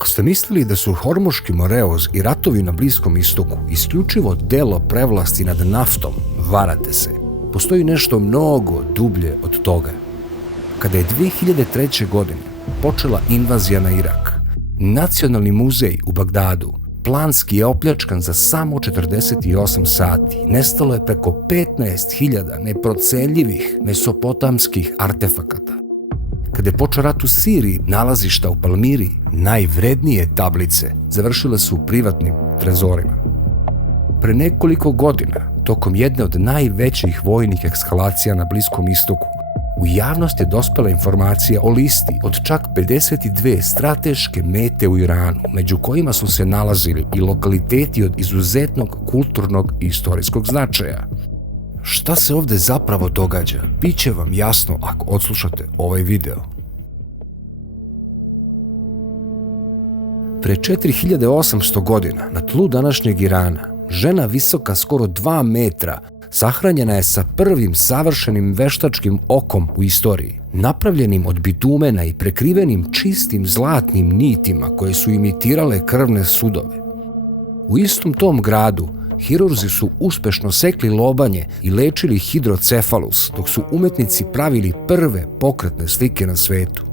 Ako ste mislili da su Hormuški moreoz i ratovi na Bliskom istoku isključivo delo prevlasti nad naftom, varate se. Postoji nešto mnogo dublje od toga. Kada je 2003. godine počela invazija na Irak, Nacionalni muzej u Bagdadu planski je opljačkan za samo 48 sati. Nestalo je preko 15.000 neprocenljivih mesopotamskih artefakata. Kada je počeo rat u Siriji, nalazišta u Palmiri, najvrednije tablice, završile su u privatnim trezorima. Pre nekoliko godina, tokom jedne od najvećih vojnih ekskalacija na Bliskom istoku, u javnost je dospela informacija o listi od čak 52 strateške mete u Iranu, među kojima su se nalazili i lokaliteti od izuzetnog kulturnog i istorijskog značaja. Šta se ovde zapravo događa, biće vam jasno ako odslušate ovaj video. Pre 4800 godina, na tlu današnjeg Irana, žena visoka skoro 2 metra sahranjena je sa prvim savršenim veštačkim okom u istoriji, napravljenim od bitumena i prekrivenim čistim zlatnim nitima koje su imitirale krvne sudove. U istom tom gradu hirurzi su uspešno sekli lobanje i lečili hidrocefalus, dok su umetnici pravili prve pokretne slike na svetu.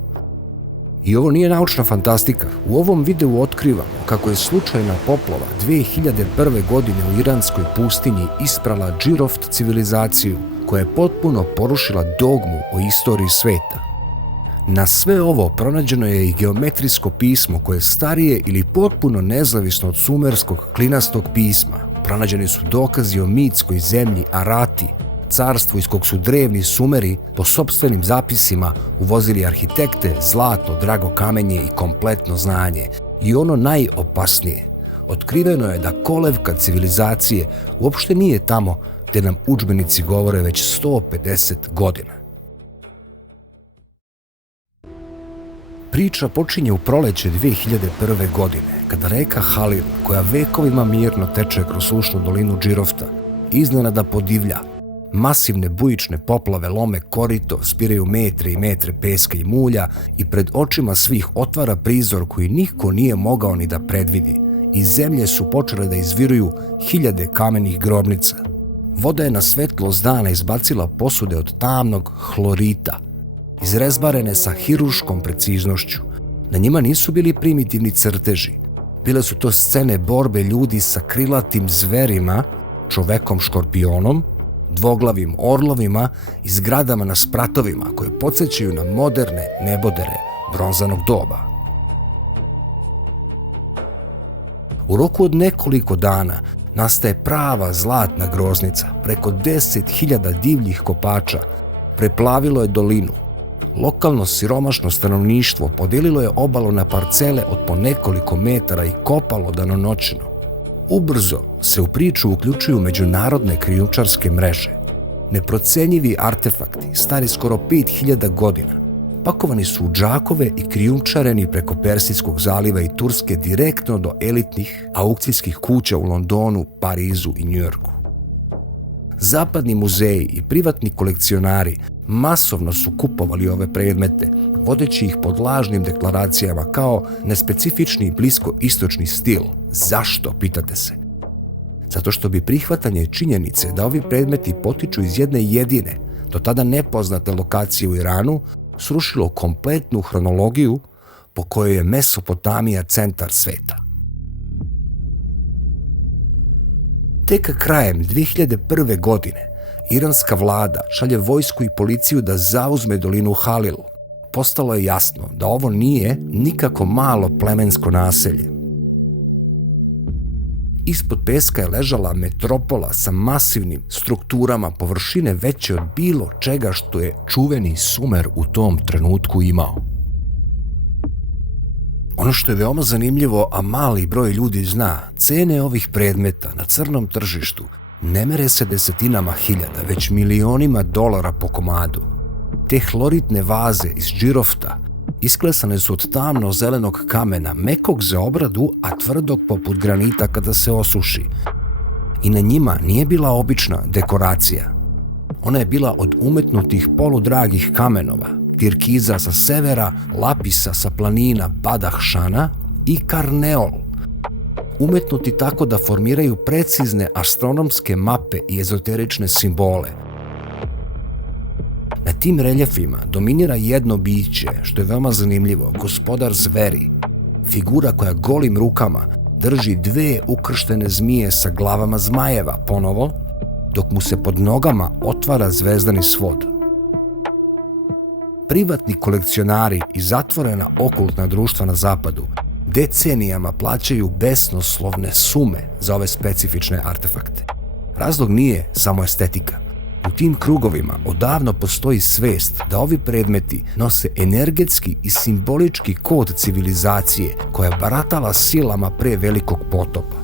I ovo nije naučna fantastika. U ovom videu otkrivamo kako je slučajna poplava 2001. godine u iranskoj pustinji isprala Džiroft civilizaciju, koja je potpuno porušila dogmu o istoriji sveta. Na sve ovo pronađeno je i geometrijsko pismo koje je starije ili potpuno nezavisno od sumerskog klinastog pisma. Pronađeni su dokazi o mitskoj zemlji Arati, carstvo iz kog su drevni Sumeri po sopstvenim zapisima uvozili arhitekte, zlato, drago kamenje i kompletno znanje. I ono najopasnije, otkriveno je da kolevka civilizacije uopšte nije tamo gde nam udžbenici govore već 150 godina. Priča počinje u proleće 2001. godine, kada reka Halil, koja vekovima mirno teče kroz sušnu dolinu Džirofta, iznenada podivlja. Masivne bujične poplave lome korito, spiraju metre i metre peska i mulja i pred očima svih otvara prizor koji niko nije mogao ni da predvidi. Iz zemlje su počele da izviruju hiljade kamenih grobnica. Voda je na svetlost dana izbacila posude od tamnog hlorita, izrezbarene sa hiruškom preciznošću. Na njima nisu bili primitivni crteži. Bile su to scene borbe ljudi sa krilatim zverima, čovekom škorpionom, dvoglavim orlovima i zgradama na spratovima koje podsjećaju na moderne nebodere bronzanog doba. U roku od nekoliko dana nastaje prava zlatna groznica. Preko 10.000 divljih kopača preplavilo je dolinu. Lokalno siromašno stanovništvo podelilo je obalu na parcele od po nekoliko metara i kopalo danonoćno. Ubrzo se u priču uključuju međunarodne krijumčarske mreže. Neprocenjivi artefakti, stari skoro 5000 godina, pakovani su u džakove i krijumčareni preko Persijskog zaliva i Turske direktno do elitnih aukcijskih kuća u Londonu, Parizu i Njujorku. Zapadni muzeji i privatni kolekcionari masovno su kupovali ove predmete, vodeći ih pod lažnim deklaracijama kao nespecifični bliskoistočni stil. Zašto, pitate se? Zato što bi prihvatanje činjenice da ovi predmeti potiču iz jedne jedine, do tada nepoznate lokacije u Iranu, srušilo kompletnu hronologiju po kojoj je Mesopotamija centar sveta. Tek krajem 2001. godine iranska vlada šalje vojsku i policiju da zauzme dolinu Halil. Postalo je jasno da ovo nije nikako malo plemensko naselje. Ispod peska je ležala metropola sa masivnim strukturama površine veće od bilo čega što je čuveni Sumer u tom trenutku imao. Ono što je veoma zanimljivo, a mali broj ljudi zna, cene ovih predmeta na crnom tržištu ne mere se desetinama hiljada, već milionima dolara po komadu. Te hloritne vaze iz Džirofta isklesane su od tamno-zelenog kamena, mekog za obradu, a tvrdog poput granita kada se osuši. I na njima nije bila obična dekoracija. Ona je bila od umetnutih poludragih kamenova, tirkiza sa severa, lapisa sa planina Badahšana i karneol, umetnuti tako da formiraju precizne astronomske mape i ezoterične simbole. Na tim reljefima dominira jedno biće, što je veoma zanimljivo, gospodar zveri, figura koja golim rukama drži dve ukrštene zmije sa glavama zmajeva ponovo, dok mu se pod nogama otvara zvezdani svod. Privatni kolekcionari i zatvorena okultna društva na zapadu decenijama plaćaju besnoslovne sume za ove specifične artefakte. Razlog nije samo estetika. U tim krugovima odavno postoji svest da ovi predmeti nose energetski i simbolički kod civilizacije koja je baratala silama pre velikog potopa.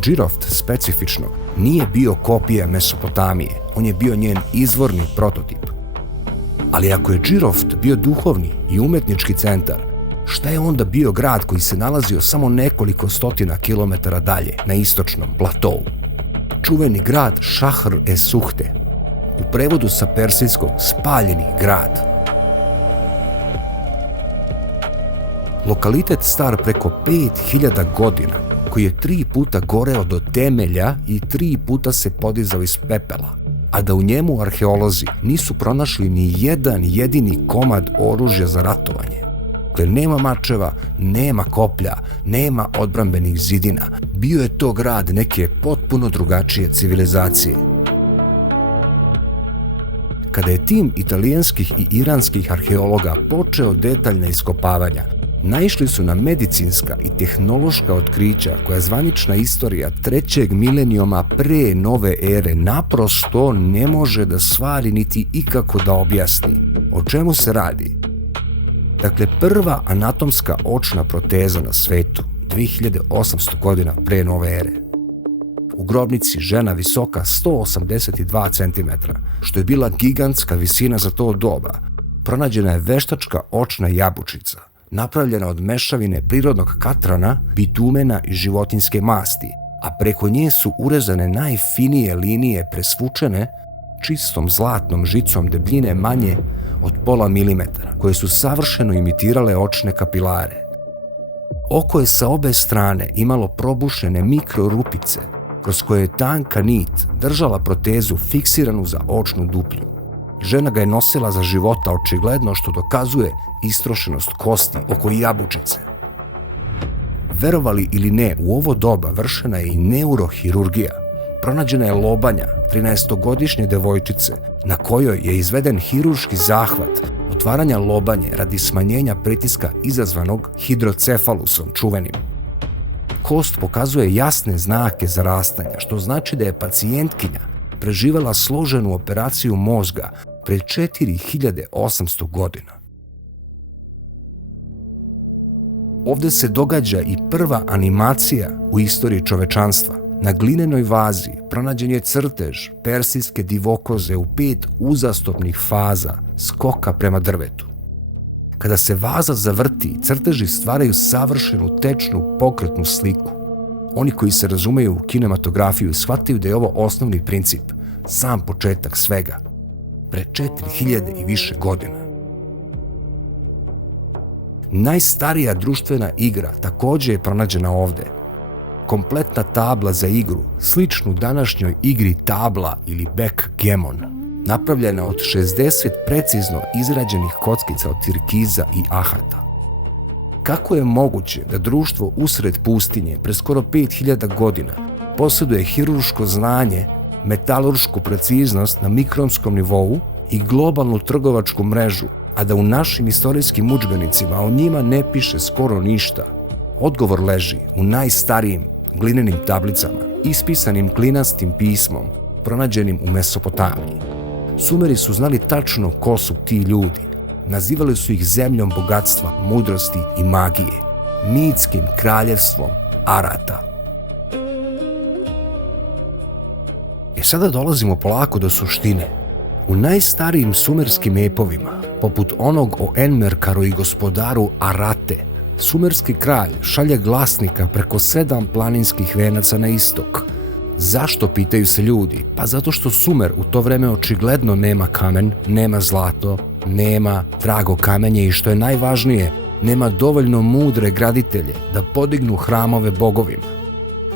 Džiroft specifično nije bio kopija Mesopotamije, on je bio njen izvorni prototip. Ali ako je Džiroft bio duhovni i umetnički centar, šta je onda bio grad koji se nalazio samo nekoliko stotina kilometara dalje na istočnom platou? Čuveni grad Šahr-e-Suhte, u prevodu sa persijskog spaljeni grad. Lokalitet star preko 5000 godina, koji je 3 puta goreo do temelja i 3 puta se podizao iz pepela, a da u njemu arheolozi nisu pronašli ni jedan jedini komad oružja za ratovanje. Dakle, nema mačeva, nema koplja, nema odbrambenih zidina. Bio je to grad neke potpuno drugačije civilizacije. Kada je tim italijanskih i iranskih arheologa počeo detaljna iskopavanja, naišli su na medicinska i tehnološka otkrića koja zvanična istorija 3. milenijuma pre nove ere naprosto ne može da stvari niti ikako da objasni. O čemu se radi? Dakle, prva anatomska očna proteza na svetu, 2800 godina pre nove ere. U grobnici žena visoka 182 cm, što je bila gigantska visina za to doba, pronađena je veštačka očna jabučica, napravljena od mešavine prirodnog katrana, bitumena i životinjske masti, a preko nje su urezane najfinije linije presvučene čistom zlatnom žicom debljine manje od pola milimetra, koje su savršeno imitirale očne kapilare. Oko je sa obe strane imalo probušene mikrorupice, kroz koje je tanka nit držala protezu fiksiranu za očnu duplju. Žena ga je nosila za života, očigledno, što dokazuje istrošenost kosti oko jabučice. Verovali ili ne, u ovo doba vršena je i neurohirurgija. Pronađena je lobanja 13-godišnje devojčice na kojoj je izveden hirurški zahvat otvaranja lobanje radi smanjenja pritiska izazvanog hidrocefalusom čuvenim. Kost pokazuje jasne znake zarastanja, što znači da je pacijentkinja preživela složenu operaciju mozga pre 4800 godina. Ovde se događa i prva animacija u istoriji čovečanstva. Na glinenoj vazi pronađen je crtež persijske divokoze u 5 uzastopnih faza skoka prema drvetu. Kada se vaza zavrti, crteži stvaraju savršenu tečnu pokretnu sliku. Oni koji se razumeju u kinematografiju shvataju da je ovo osnovni princip, sam početak svega, pre 4000 i više godina. Najstarija društvena igra takođe je pronađena ovde. Kompletna tabla za igru, sličnu današnjoj igri tabla ili backgammon, napravljena od 60 precizno izrađenih kockica od tirkiza i ahata. Kako je moguće da društvo usred pustinje pre skoro 5000 godina posjeduje hirurško znanje, metaluršku preciznost na mikronskom nivou i globalnu trgovačku mrežu, a da u našim istorijskim udžbenicima o njima ne piše skoro ništa? Odgovor leži u najstarijim glinenim tablicama, ispisanim klinastim pismom, pronađenim u Mesopotamiji. Sumeri su znali tačno ko su ti ljudi. Nazivali su ih zemljom bogatstva, mudrosti i magije, mitskim kraljevstvom Arata. Sada dolazimo polako do suštine. U najstarijim sumerskim epovima, poput onog o Enmerkaru i gospodaru Arate, sumerski kralj šalje glasnika preko 7 planinskih venaca na istok. Zašto, pitaju se ljudi? Pa zato što Sumer u to vreme očigledno nema kamen, nema zlato, nema drago kamenje i što je najvažnije, nema dovoljno mudre graditelje da podignu hramove bogovima.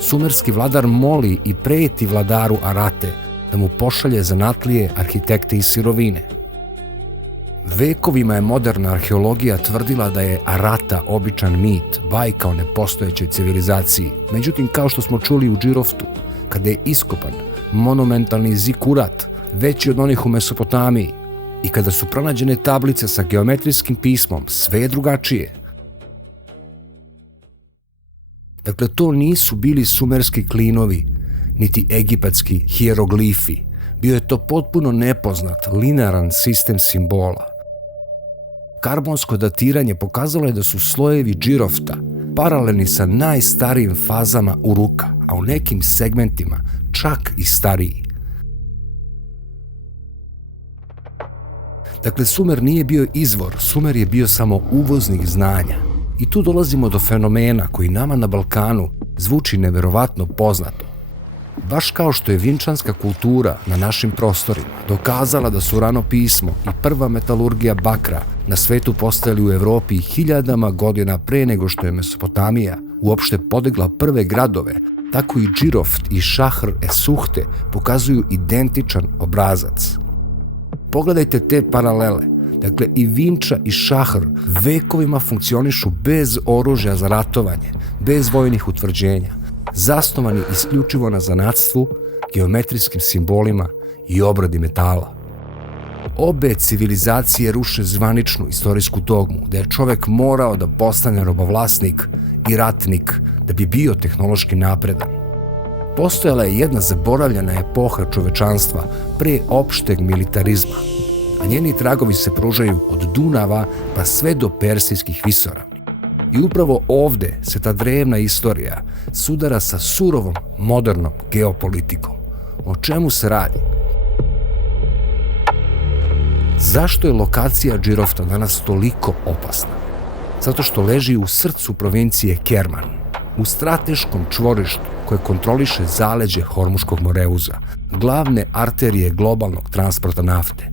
Sumerski vladar moli i preti vladaru Arate da mu pošalje zanatlije, arhitekte i sirovine. Vekovima je moderna arheologija tvrdila da je Arata običan mit, bajka o nepostojećoj civilizaciji. Međutim, kao što smo čuli u Džiroftu, kada je iskopan monumentalni zikurat, veći od onih u Mesopotamiji, i kada su pronađene tablice sa geometrijskim pismom, sve je drugačije. Dakle, to nisu bili sumerski klinovi, niti egipatski hijeroglifi. Bio je to potpuno nepoznat, linearan sistem simbola. Karbonsko datiranje pokazalo je da su slojevi Džirofta paralelni sa najstarijim fazama Uruka, a u nekim segmentima čak i stariji. Dakle, Sumer nije bio izvor, Sumer je bio samo uvoznik znanja. I tu dolazimo do fenomena koji nama na Balkanu zvuči neverovatno poznato. Baš kao što je vinčanska kultura na našim prostorima dokazala da su rano pismo i prva metalurgija bakra na svetu postojali u Evropi hiljadama godina pre nego što je Mesopotamija uopšte podigla prve gradove, tako i Džiroft i Šahr Esuhte pokazuju identičan obrazac. Pogledajte te paralele. Dakle, i Vinča i Šahr vekovima funkcionišu bez oružja za ratovanje, bez vojnih utvrđenja, zasnovani isključivo na zanatstvu, geometrijskim simbolima i obradi metala. Obe civilizacije ruše zvaničnu istorijsku dogmu da je čovek morao da postane robovlasnik i ratnik da bi bio tehnološki napredan. Postojala je jedna zaboravljena epoha čovečanstva pre opšteg militarizma, a njeni tragovi se pružaju od Dunava pa sve do Persijskih visoravni. I upravo ovde se ta drevna istorija sudara sa surovom, modernom geopolitikom. O čemu se radi? Zašto je lokacija Džirofta danas toliko opasna? Zato što leži u srcu provincije Kerman, u strateškom čvorištu koje kontroliše zaleđe Hormuškog Moreuza, glavne arterije globalnog transporta nafte.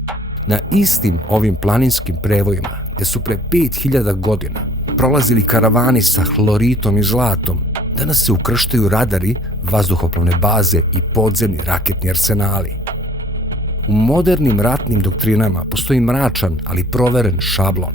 Na istim ovim planinskim prevojima, gde su pre 5000 godina prolazili karavani sa hloritom i zlatom, danas se ukrštaju radari, vazduhoplovne baze i podzemni raketni arsenali. U modernim ratnim doktrinama postoji mračan, ali proveren šablon.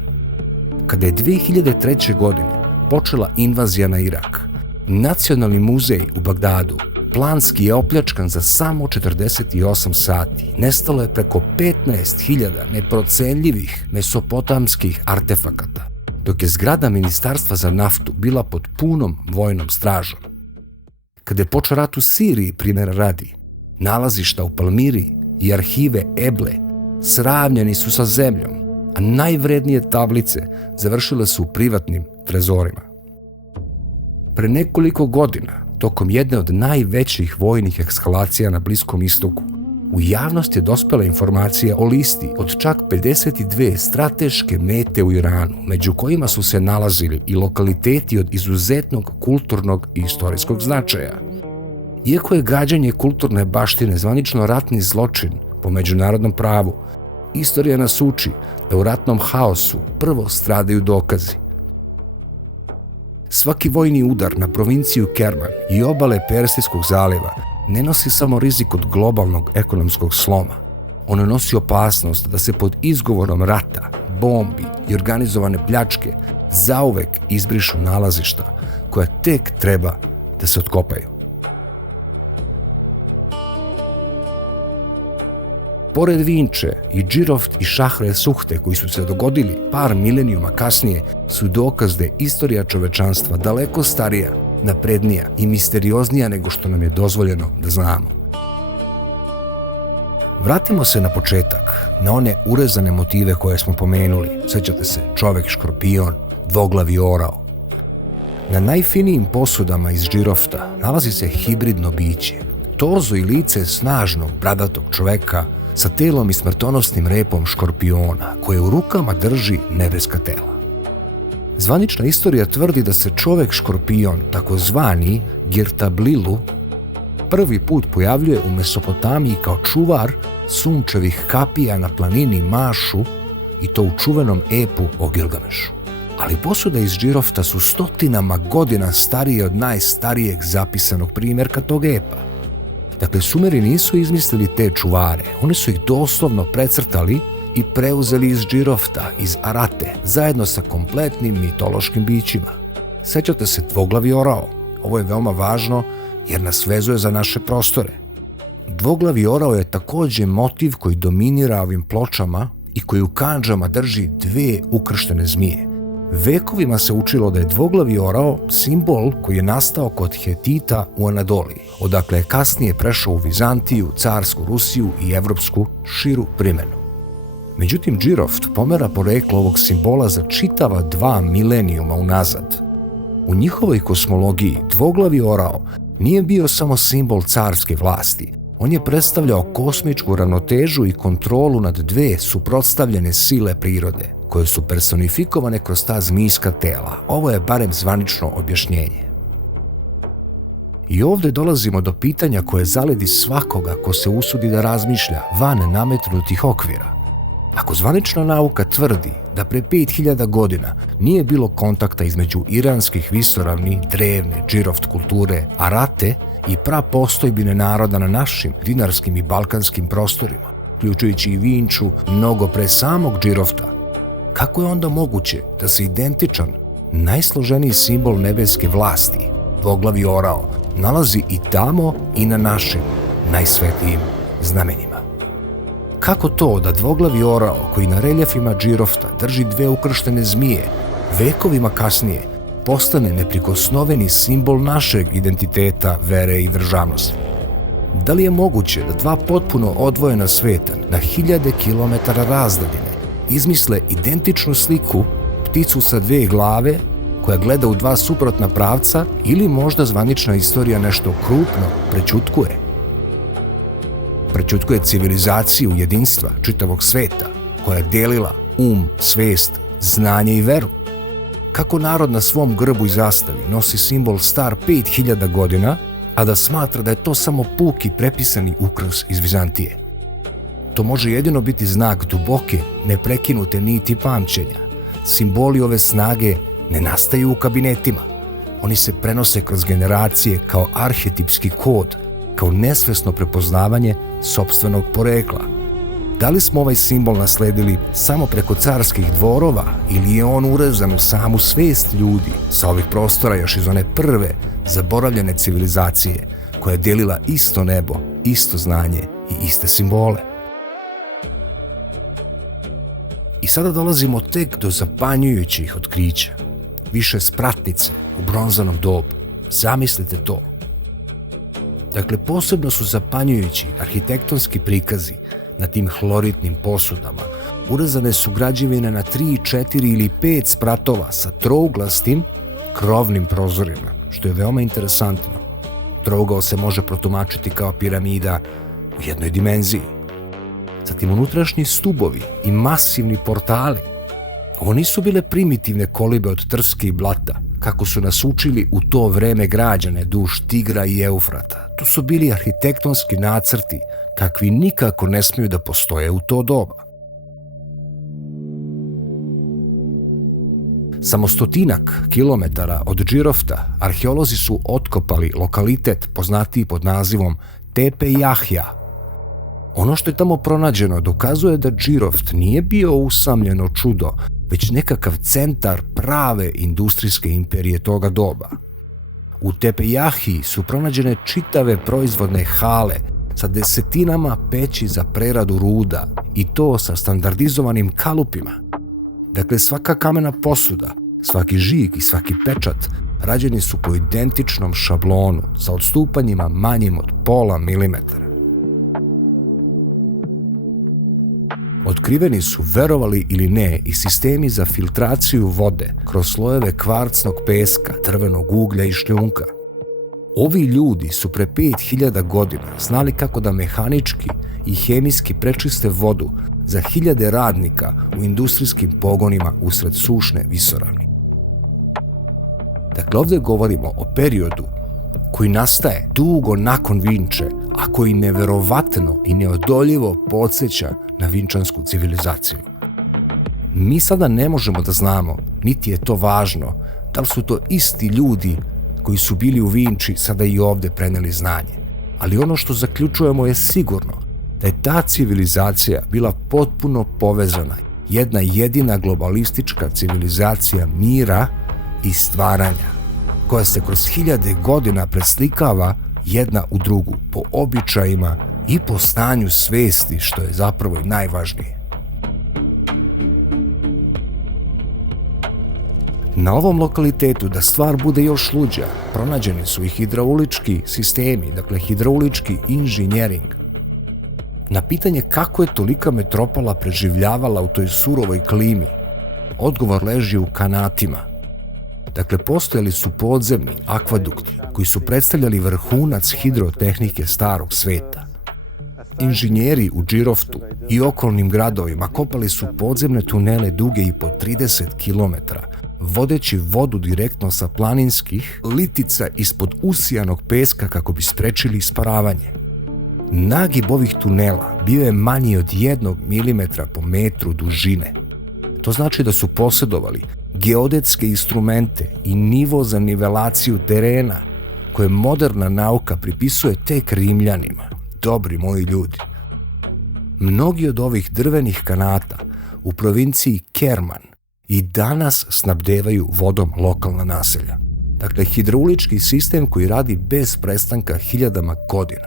Kada je 2003. godine počela invazija na Irak, Nacionalni muzej u Bagdadu planski je opljačkan za samo 48 sati. Nestalo je preko 15.000 neprocenljivih mesopotamskih artefakata, dok je zgrada Ministarstva za naftu bila pod punom vojnom stražom. Kada je počeo rat u Siriji, primjera radi, nalazišta u Palmiri i arhive Eble sravnjeni su sa zemljom, a najvrednije tablice završile su u privatnim trezorima. Pre nekoliko godina, tokom jedne od najvećih vojnih ekskalacija na Bliskom istoku, u javnost je dospela informacija o listi od čak 52 strateške mete u Iranu, među kojima su se nalazili i lokaliteti od izuzetnog kulturnog i istorijskog značaja. Iako je gađanje kulturne baštine zvanično ratni zločin po međunarodnom pravu, istorija nas uči da u ratnom haosu prvo stradaju dokazi. Svaki vojni udar na provinciju Kerman i obale Persijskog zaliva ne nosi samo rizik od globalnog ekonomskog sloma. Ono nosi opasnost da se pod izgovorom rata, bombi i organizovane pljačke zauvek izbrišu nalazišta koja tek treba da se otkopaju. Pored Vinče i Džiroft i Šahr Esuhte koji su se dogodili par milenijuma kasnije su dokaz da je istorija čovečanstva daleko starija, naprednija i misterioznija nego što nam je dozvoljeno da znamo. Vratimo se na početak, na one urezane motive koje smo pomenuli. Sećate se, čovek škorpion, dvoglavi orao. Na najfinijim posudama iz Džirofta nalazi se hibridno biće. Torzo i lice snažnog, bradatog čoveka sa telom i smrtonosnim repom škorpiona, koje u rukama drži nebeska tela. Zvanična istorija tvrdi da se čovek škorpion, takozvani Girtablilu, prvi put pojavljuje u Mesopotamiji kao čuvar sunčevih kapija na planini Mašu i to u čuvenom epu o Gilgamešu. Ali posude iz džirofta su stotinama godina starije od najstarijeg zapisanog primjerka tog epa. Dakle, Sumeri nisu izmislili te čuvare, oni su ih doslovno precrtali i preuzeli iz džirofta, iz Arate, zajedno sa kompletnim mitološkim bićima. Sećate se dvoglavi orao? Ovo je veoma važno jer nas vezuje za naše prostore. Dvoglavi orao je također motiv koji dominira ovim pločama i koji u kandžama drži dve ukrštene zmije. Vekovima se učilo da je dvoglavi orao simbol koji je nastao kod Hetita u Anadoliji, odakle je kasnije prešao u Vizantiju, carsku Rusiju i evropsku širu primjenu. Međutim, džiroft pomera poreklo ovog simbola za čitava 2 milenijuma unazad. U njihovoj kosmologiji dvoglavi orao nije bio samo simbol carske vlasti, on je predstavljao kosmičku ravnotežu i kontrolu nad dve suprotstavljene sile prirode, koje su personifikovane kroz ta zmijska tela. Ovo je barem zvanično objašnjenje. I ovdje dolazimo do pitanja koje zaledi svakoga ko se usudi da razmišlja van nametnutih okvira. Ako zvanična nauka tvrdi da pre 5000 godina nije bilo kontakta između iranskih visoravni, drevne, džiroft kulture, Arate i prapostojbine naroda na našim dinarskim i balkanskim prostorima, uključujući i Vinču mnogo pre samog džirofta, kako je onda moguće da se identičan, najsloženiji simbol nebeske vlasti, dvoglavi orao, nalazi i tamo i na našim najsvetlijim znamenjima? Kako to da dvoglavi orao koji na reljefima džirofta drži dve ukrštene zmije, vekovima kasnije postane neprikosnoveni simbol našeg identiteta, vere i državnosti? Da li je moguće da dva potpuno odvojena sveta na 1000 kilometara razdaljine izmisle identičnu sliku, pticu sa 2 glave koja gleda u 2 suprotna pravca, ili možda zvanična istorija nešto krupno prećutkuje? Prećutkuje civilizaciju jedinstva čitavog sveta koja je delila svest, znanje i veru. Kako narod na svom grbu i zastavi nosi simbol star 5000 godina, a da smatra da je to samo puki prepisani ukras iz Vizantije? To može jedino biti znak duboke, neprekinute niti pamćenja. Simboli ove snage ne nastaju u kabinetima. Oni se prenose kroz generacije kao arhetipski kod, kao nesvesno prepoznavanje sopstvenog porekla. Da li smo ovaj simbol nasledili samo preko carskih dvorova ili je on urezan u samu svest ljudi sa ovih prostora još iz one prve zaboravljene civilizacije koja je delila isto nebo, isto znanje i iste simbole? I sada dolazimo tek do zapanjujućih otkrića. Više spratnice u bronzanom dobu. Zamislite to. Dakle, posebno su zapanjujući arhitektonski prikazi na tim hloritnim posudama. Urezane su građevine na 3, 4 ili 5 spratova sa trouglastim krovnim prozorima, što je veoma interesantno. Trougao se može protumačiti kao piramida u jednoj dimenziji. Zatim unutrašnji stubovi i masivni portali. Ovo nisu bile primitivne kolibe od trske i blata, kako su nas učili u to vreme građane duž Tigra i Eufrata. To su bili arhitektonski nacrti kakvi nikako ne smiju da postoje u to doba. Samo 100 kilometara od džirofta arheolozi su otkopali lokalitet poznatiji pod nazivom Tepe Jahja. Ono što je tamo pronađeno dokazuje da džiroft nije bio usamljeno čudo, već nekakav centar prave industrijske imperije toga doba. U Tepe Jahji su pronađene čitave proizvodne hale sa desetinama peći za preradu ruda i to sa standardizovanim kalupima. Dakle, svaka kamena posuda, svaki žig i svaki pečat rađeni su po identičnom šablonu sa odstupanjima manjim od 0,5 milimetara. Otkriveni su, verovali ili ne, i sistemi za filtraciju vode kroz slojeve kvarcnog peska, drvenog uglja i šljunka. Ovi ljudi su pre 5000 godina znali kako da mehanički i hemijski prečiste vodu za 1000 radnika u industrijskim pogonima usred sušne visoravni. Dakle, ovdje govorimo o periodu koji nastaje dugo nakon Vinče, a koji neverovatno i neodoljivo podsjeća na vinčansku civilizaciju. Mi sada ne možemo da znamo, niti je to važno, da li su to isti ljudi koji su bili u Vinči sada i ovde preneli znanje. Ali ono što zaključujemo je sigurno da je ta civilizacija bila potpuno povezana, jedna jedina globalistička civilizacija mira i stvaranja, koja se kroz hiljade godina preslikava jedna u drugu po običajima i po stanju svesti, što je zapravo i najvažnije. Na ovom lokalitetu, da stvar bude još luđa, pronađeni su i hidraulički sistemi, dakle hidraulički inženjering. Na pitanje kako je tolika metropola preživljavala u toj surovoj klimi, odgovor leži u kanatima. Dakle, postojali su podzemni akvadukti koji su predstavljali vrhunac hidrotehnike starog sveta. Inženjeri u Džiroftu i okolnim gradovima kopali su podzemne tunele duge i po 30 km, vodeći vodu direktno sa planinskih litica ispod usijanog peska kako bi sprečili isparavanje. Nagib ovih tunela bio je manji od 1 mm po metru dužine. To znači da su posjedovali geodetske instrumente i nivo za nivelaciju terena koje moderna nauka pripisuje tek Rimljanima. Dobri moji ljudi. Mnogi od ovih drvenih kanata u provinciji Kerman i danas snabdevaju vodom lokalna naselja. Dakle, hidraulički sistem koji radi bez prestanka hiljadama godina.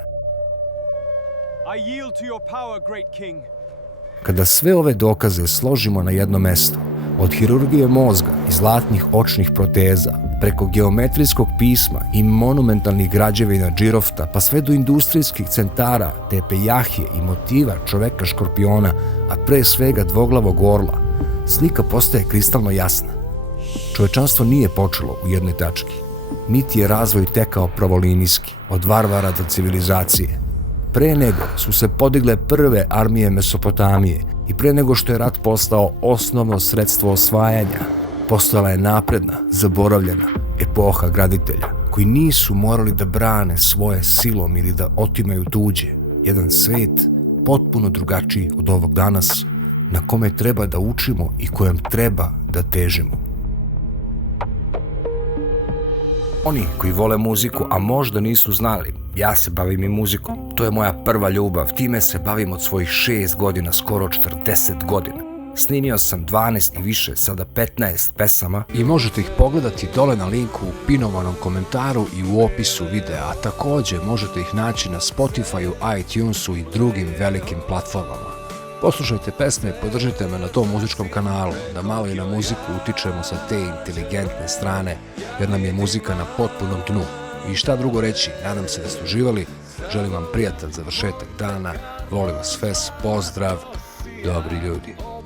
Kada sve ove dokaze složimo na jedno mesto, od hirurgije mozga i zlatnih očnih proteza, preko geometrijskog pisma i monumentalnih građevina Džirofta, pa sve do industrijskih centara, Tepe Jahje i motiva čoveka škorpiona, a pre svega dvoglavog orla, slika postaje kristalno jasna. Čovečanstvo nije počelo u jednoj tački, niti je razvoj tekao pravolinijski, od varvara do civilizacije. Pre nego su se podigle prve armije Mesopotamije i pre nego što je rat postao osnovno sredstvo osvajanja, postala je napredna, zaboravljena epoha graditelja, koji nisu morali da brane svoje silom ili da otimaju tuđe. Jedan svet potpuno drugačiji od ovog danas, na kome treba da učimo i kojem treba da težimo. Oni koji vole muziku, a možda nisu znali, ja se bavim i muzikom. To je moja prva ljubav, time se bavim od svojih 6 godina, skoro 40 godina. Snimio sam 12 i više, sada 15 pesama i možete ih pogledati dole na linku u pinovanom komentaru i u opisu videa, a također možete ih naći na Spotifyu, iTunesu i drugim velikim platformama. Poslušajte pesme, podržite me na tom muzičkom kanalu, da malo i na muziku utičemo sa te inteligentne strane, jer nam je muzika na potpunom dnu. I šta drugo reći, nadam se da ste uživali, želim vam prijatan završetak dana, volim vas fes, pozdrav, dobri ljudi.